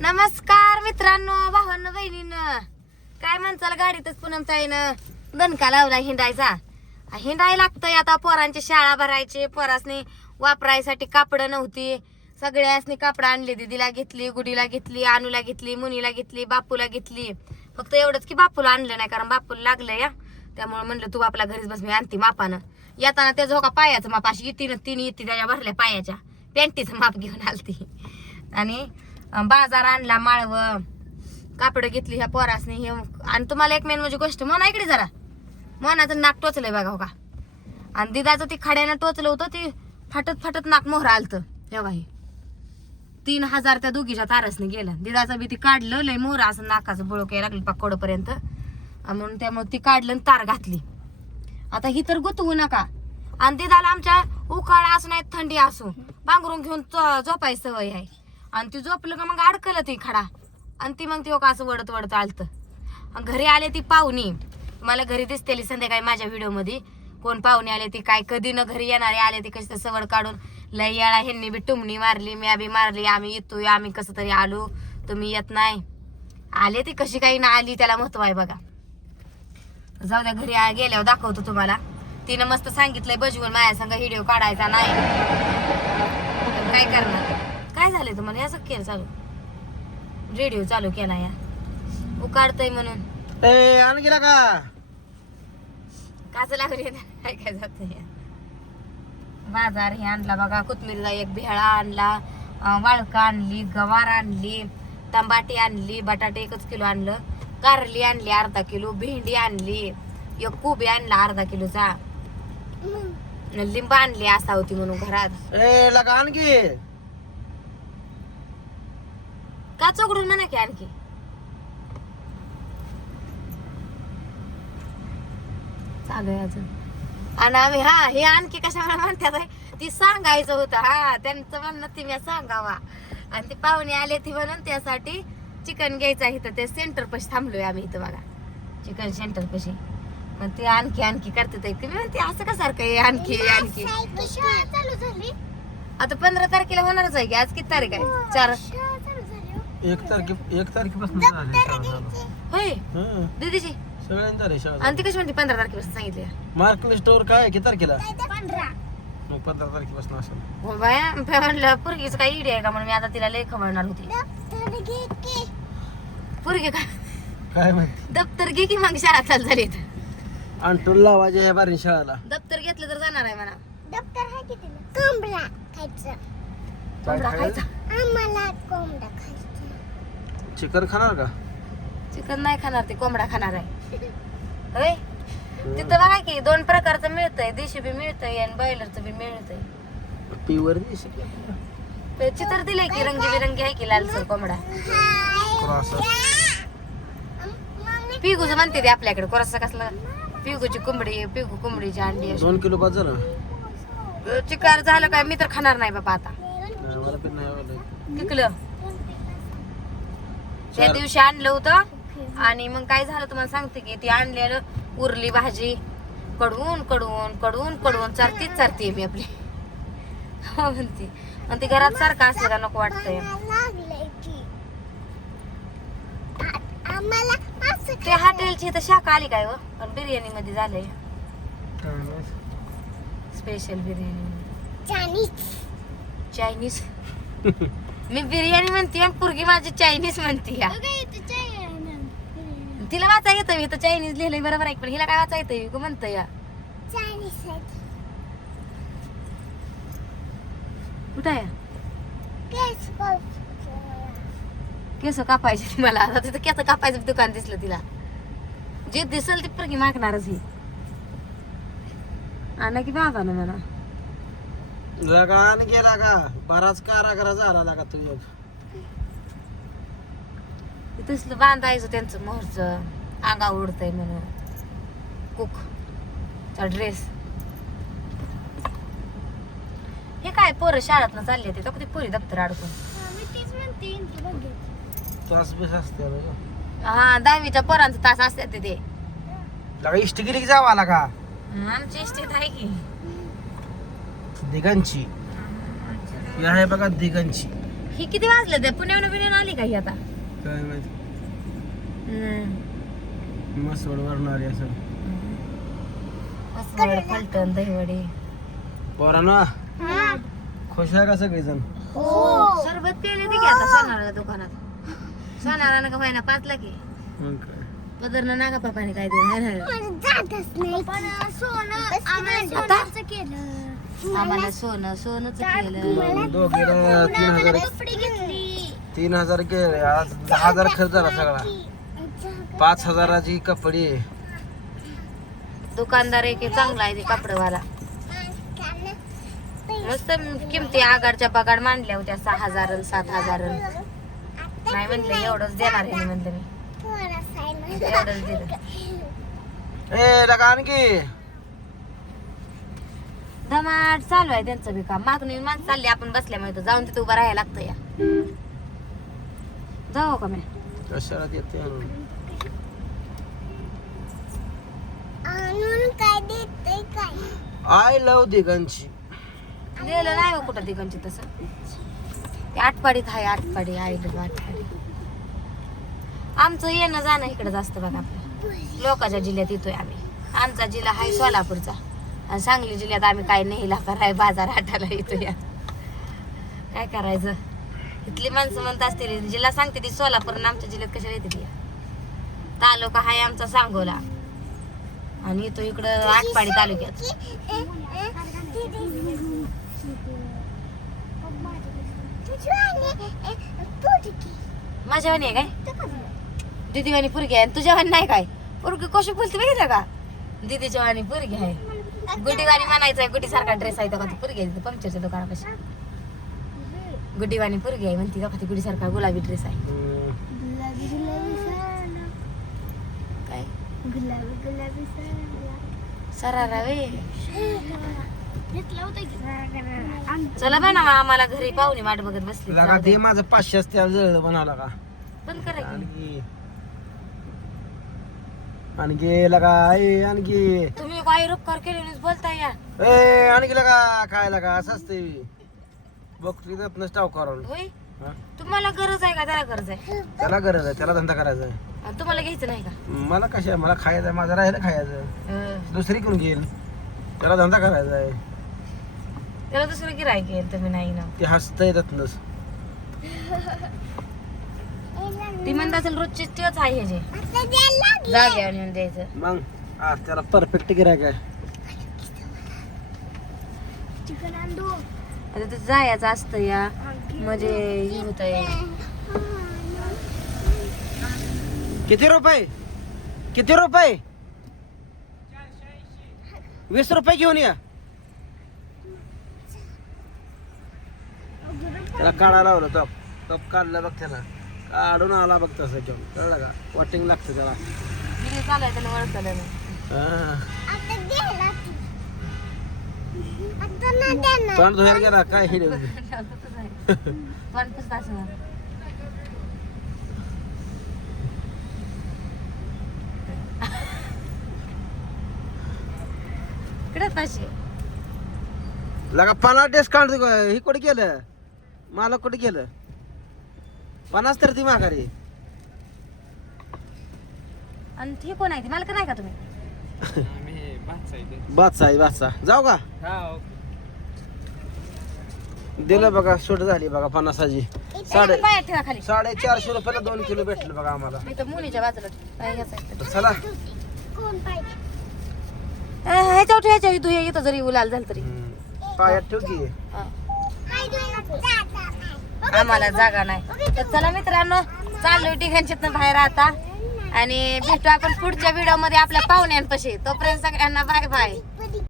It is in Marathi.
नमस्कार मित्रांनो, भावांनो, बहिणींनो. काय म्हणचाल? गाडीतच पूनमताईनं दणका लावला हिंडायचा. हिंडाय लागतंय आता. पोरांची शाळा भरायची, पोरासनी वापरायसाठी कापड नव्हती. सगळ्यासनी कापड आणली. दीदीला घेतली, गुडीला घेतली, अनुला घेतली, मुनीला घेतली, बापूला घेतली. फक्त एवढंच की बापूला आणलं नाही, कारण बापूला लागलंय या. त्यामुळे म्हणलं तू आपला घरीच बस, मी आणते मापानं. येताना त्या झोका पायाचं माप अशी येते त्याच्या भरल्या पायाच्या पॅन्टीचं माप घेऊन आलती. आणि बाजार आणला, माळव, कापड घेतली ह्या पोरासनी. हे आणि तुम्हाला एक मेन म्हणजे गोष्ट, मोना इकडे जरा, मोनाचं नाक टोचलंय बघा हो का. आणि दिदाचं ती खड्यानं टोचलं होतं, ती फाटत फाटत नाक मोहरा आलतं. हे बघा, 3000 त्या दोघीच्या तारसने गेलं. दिदाचं बी ती काढलं, लय मोहरा असं नाकाचं बुळक यायला लागलं पाकोडपर्यंत. म्हणून त्यामुळे ती काढलं आणि तार घातली. आता ही तर गुतवू नका. आणि दिदाला आमच्या उकाळा असू नाही थंडी असू पांघरून घेऊन झोपायची सवय आहे. आणि ती झोपलं का मग अडकलं ती खडा. आणि ती मग ती असं वडत वडत आलत. घरी आले ती पाहुणी, मला घरी दिसतेली संध्याकाळी माझ्या व्हिडिओ मध्ये. कोण पाहुणे आले ती, काय कधी न घरी येणारे आले ती, कशी सवड काढून लय याळा ह्यांनी बी टुमणी मारली, मी बी मारली. आम्ही येतोय, आम्ही कसं तरी आलो, तुम्ही येत नाही. आले ती कशी काही ना आली, त्याला महत्व आहे बघा. जाऊ द्या, घरी गेल्यावर दाखवतो तुम्हाला. तिनं मस्त सांगितलंय बजवून माझ्या संग व्हिडिओ काढायचा नाही. काय करणार? काय झालंय तुम्हाला? असं केलं चालू, रेडिओ चालू केला या उकाडतय म्हणून. गेला का काच लागली काय काय जात. बाजार हे आणला बघा, कोथमीरचा एक भेळा आणला, वाळका आणली, गवार आणली, टमाटे आणली, बटाटे 1 किलो आणलं, कारली आणली अर्धा किलो, भेंडी आणली, एक कोबी आणला अर्धा किलोचा, लिंब आणली असा होती म्हणून घरात. लगा आणखी का चोकडून म्हणा की आणखी. चालू आहे अजून. आणि आम्ही हे आणखी कशाला म्हणतात ती सांगायचं होतं. त्यांचं म्हणणं ती मी सांगावा. आणि ती पाहुणे आले ती म्हणून त्यासाठी चिकन घ्यायचं आहे. तर ते सेंटर पशी थांबलोय आम्ही इथं बघा, चिकन सेंटर पशी. मग ते आणखी आणखी करते ते. मी म्हणते असं का सारखं आहे आणखी आणखी. आता 15 तारखेला होणारच आहे की. आज किती तारीख आहे? 4. 1 तारखेपासून होय दीदीची. आणि ती कशी म्हणते 15 तारखेपासून सांगितली? मार्क स्टोर काय किती तारखेला? 15 तारखेपासून असेल. हो बाया, म्हणलं पोरगीच काही इडी आहे का म्हणून मी आता तिला लय खवळणार होती. पोरगी काय माहिती. दप्तर घे की मग शाळा चालू झाली. अंटूल लावायचे ह्या बारीन शाळेला. दप्तर घेतलं तर जाणार आहे म्हणा. दप्तर आहे की तिला? कोंबडा खायचा. कोंबडा खायचा? आम्हाला कोंबडा खायचा. चिकन खाणार का? चिकन नाही खाणार, ते कोंबडा खाणार आहे. होय, तिथं बघा की 2 प्रकारचं मिळतंय. देशी बी मिळतंय आणि बॉयलरचं बी मिळतंय. प्युअर चित्र दिलंय की रंगीबिरंगी आहे की लालसर कोंबडा. पिगूच म्हणते ते आपल्याकडे. कोरसा कसला? पिगूची कोंबडी, पिगू कोंबडीची अंडी. 2 किलो बाद झालं. चिकार झालं काय? मी तर खाणार नाही बाबा आता. पिकलं त्या दिवशी आणलं होतं. आणि मग काय झालं तुम्हाला सांगते की, ती आणलेलं उरली भाजी. कडवून कडवून कडवून कडवून चारते मी आपली. हो म्हणते. आणि ती घरात सारखं असलं का नको वाटतंय. ते हॉटेलची तर शाखा आली काय? पण बिर्याणी मध्ये झालंय स्पेशल बिर्याणी. चायनीज मी बिर्याणी म्हणते, पोरगी माझी चायनीज म्हणते. तिला वाचा येतं, इथं चायनीज लिहिलंय बरोबर आहे, पण हिला काय वाचा येतं म्हणत या. कुठं आहे? केस कापायचे मला. आता तिथं केस कापायचं दुकान दिसलं तिला. जे दिसल ती पोरगी मागणारच ही. आणा की बाबा ना म्हणा. लगान गेला का? बराच कारागरा झाला लागा तू. तसलं बांधायचं त्यांचं मोहरचं अंगा उडतंय म्हणून. कुकचा ड्रेस. हे काय पोरं शाळेतनं चालले ते कधी पोरी दप्तर अडकून. तास बेस असते 10वीच्या पोरांचं तास असतात ते. लागा इष्ट गेली की जावा लागा. आमची इष्टीत आहे की दिगंची. हे आहे बघा दिगंची. ही किती वाजले ते पुण्याहून बिण्याहून आली का ही आता काय माहिती हम्म. मसवड वरणारी असं अस्वल, फलटण दहीवडी पोरांनो खुश आहे का सगळेजण सरबत पेले ते की आता सोनारा दुकानात सोनारानं का महिना 5 ला की मग काय पदरनं नागा पप्पाने काय दिलं जातच नाही आता आम्हाला सोनंच केलं दोघीला 3,000 गेले आज 10,000 खर्च झाला सगळा 5,000ची कपडे दुकानदार एक चांगला आहे ते कपडेवाला मस्त किमती आगाडच्या पगार मांडल्या होत्या 6,000 आणि 7,000 नाही म्हणलं एवढंच देणार आहे म्हणलं मी एवढंच दिलं ए लगा आणखी धमाट चालू आहे त्यांचं बी काम मागणी माणसं चालली आपण बसल्यामुळे तर जाऊन तिथे उभं राहायला लागतं या जाऊ का मी कशाला देते आणून काय देते काय आय लव दिगंची दिलं नाही हो कुठं दिगंची तसं ते आटपाडीत आहे आटपाडी आईला आटपाडी आमचं येणं जाणं इकडे जास्त बघा आपलं लोकांच्या जिल्ह्यात येतोय आम्ही आमचा जिल्हा आहे सोलापूरचा आणि सांगली जिल्ह्यात आम्ही काय नाही कराय बाजार हाटाला येतो या काय करायचं इथली माणसं म्हणत असतील जिल्हा सांगते ती सोलापूर आणि आमच्या जिल्ह्यात कशाला येते ती तालुका आहे आमचा सांगोला आणि येतो इकडं आटपाडी तालुक्यात माझ्या वाणी आहे काय दीदी वाणी पुरगी आहे तुझ्या वाणी नाही काय पुरगी कशी बोलते बघितलं का दीदीच्या वाणी पुरगी आहे गुडीवाणी म्हणायचं आहे गुडी सारखा ड्रेस आहे तो का ती पुरगी आहे पंक्चरच्या दुकानापाशी गुडीवाणी पुरगी आहे म्हणती का ती गुडी सारखा गुलाबी ड्रेस आहे काय सरारा वे चला बाय ना आम्हाला घरी पाहुणे वाट बघत बसली लगा ते माझं 500 त्याला जळलं बनावला का पण करा की. आणखी लगा ए आणखी तुम्ही काय उपकार केले बोलताय या ए आणखी लगा काय लगा असं असते बघतो आपण स्टाव करून होय तुम्हाला गरज आहे का त्याला गरज आहे त्याला गरज आहे त्याला धंदा करायचा आहे आणि तुम्हाला घ्यायचं नाही का मला कशा मला खायचं आहे माझं राहिलं खायचं दुसरी कोण घेईल त्याला धंदा करायचा आहे त्याला दुसरं गिराय घेईल तुम्ही नाही ना ते हसतंय रत्नस ती म्हणत असेल रोजची तेच आहे हे जे जाग्यावर नेऊन द्यायचं मग त्याला परफेक्ट गिरायक आहे आता ते जायचं असतं या म्हणजे हे होत आहे किती रुपये 20 रुपये घेऊन या त्याला काढायला लावलं टप काढलं बघ त्याला काढून आला बघ तसं घेऊन कळलं का वॉटिंग लागतं त्याला तिने चालाय त्याला वळखलं नाही तोंड धुवायला गेला काय हे पण कसं असं इकडे पाचशे लगा 50 डिस्काउंट ही कुठे केलं मला कुठे केलं 50 तर ती माघारी आणि ती कोण आहे ती मला का नाही का तुम्ही बादशाह जाऊ का दिलं बघा सूट झाली बघा 50ची पायात ठेवा खाली 450 रुपयाला 2 किलो भेटलं बघा आम्हाला मी तर मुलीच्या बाजूला काय घ्यायचं चला ह्याच्यावर ठेवायच्या तू हे इथं जरी उलाल झालं तरी पायात ठेव की हा. आम्हाला जागा नाही तर चला मित्रांनो चाललोय ठिकाणच्यातनं बाहेर आता आणि भेटू आपण पुढच्या व्हिडिओ मध्ये आपल्या पाहुण्यांपाशी तोपर्यंत सगळ्यांना बाय बाय